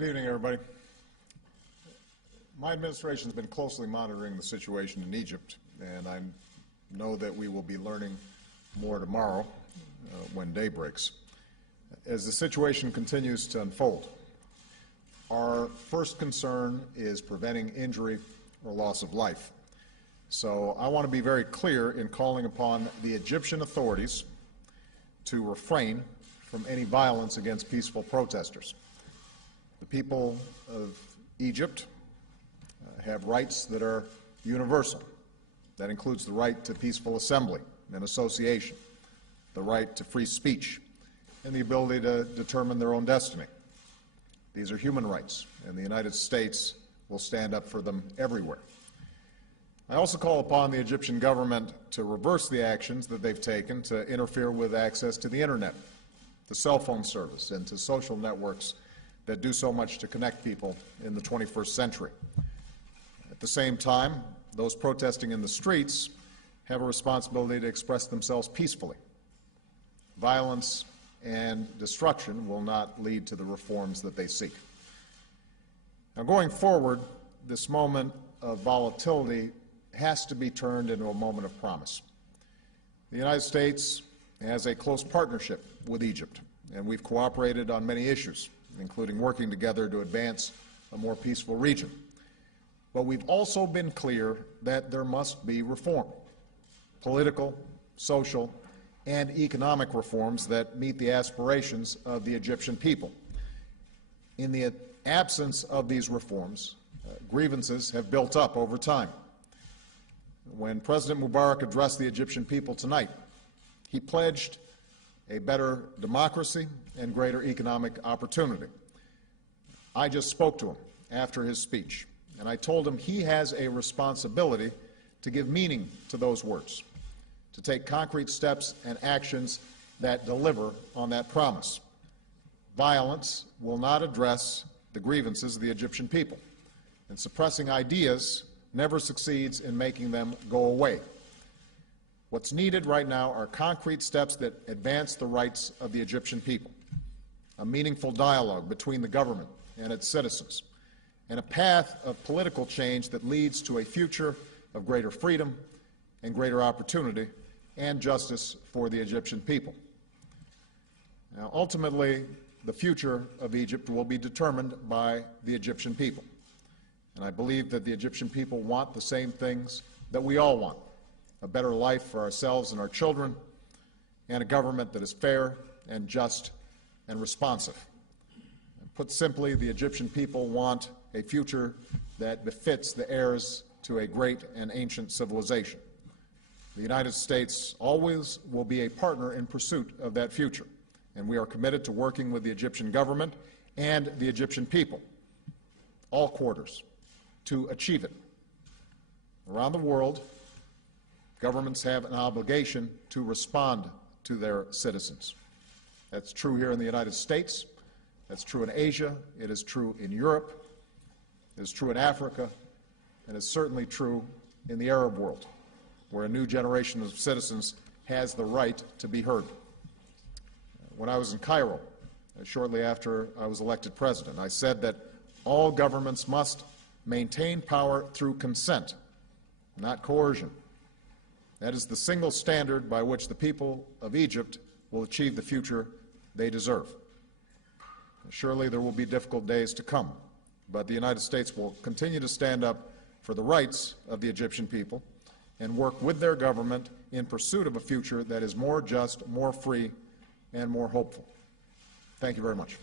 Good evening, everybody. My administration has been closely monitoring the situation in Egypt, and I know that we will be learning more tomorrow when day breaks. As the situation continues to unfold, our first concern is preventing injury or loss of life. So I want to be very clear in calling upon the Egyptian authorities to refrain from any violence against peaceful protesters. The people of Egypt have rights that are universal. That includes the right to peaceful assembly and association, the right to free speech, and the ability to determine their own destiny. These are human rights, and the United States will stand up for them everywhere. I also call upon the Egyptian government to reverse the actions that they've taken to interfere with access to the Internet, to cell phone service, and to social networks that do so much to connect people in the 21st century. At the same time, those protesting in the streets have a responsibility to express themselves peacefully. Violence and destruction will not lead to the reforms that they seek. Now, going forward, this moment of volatility has to be turned into a moment of promise. The United States has a close partnership with Egypt, and we've cooperated on many issues, including working together to advance a more peaceful region. But we've also been clear that there must be reform, political, social, and economic reforms that meet the aspirations of the Egyptian people. In the absence of these reforms, grievances have built up over time. When President Mubarak addressed the Egyptian people tonight, he pledged a better democracy and greater economic opportunity. I just spoke to him after his speech, and I told him he has a responsibility to give meaning to those words, to take concrete steps and actions that deliver on that promise. Violence will not address the grievances of the Egyptian people, and suppressing ideas never succeeds in making them go away. What's needed right now are concrete steps that advance the rights of the Egyptian people, a meaningful dialogue between the government and its citizens, and a path of political change that leads to a future of greater freedom and greater opportunity and justice for the Egyptian people. Now, ultimately, the future of Egypt will be determined by the Egyptian people. And I believe that the Egyptian people want the same things that we all want: a better life for ourselves and our children, and a government that is fair and just and responsive. Put simply, the Egyptian people want a future that befits the heirs to a great and ancient civilization. The United States always will be a partner in pursuit of that future, and we are committed to working with the Egyptian government and the Egyptian people, all quarters, to achieve it. Around the world, governments have an obligation to respond to their citizens. That's true here in the United States. That's true in Asia. It is true in Europe. It is true in Africa. And it's certainly true in the Arab world, where a new generation of citizens has the right to be heard. When I was in Cairo, shortly after I was elected president, I said that all governments must maintain power through consent, not coercion. That is the single standard by which the people of Egypt will achieve the future they deserve. Surely there will be difficult days to come, but the United States will continue to stand up for the rights of the Egyptian people and work with their government in pursuit of a future that is more just, more free, and more hopeful. Thank you very much.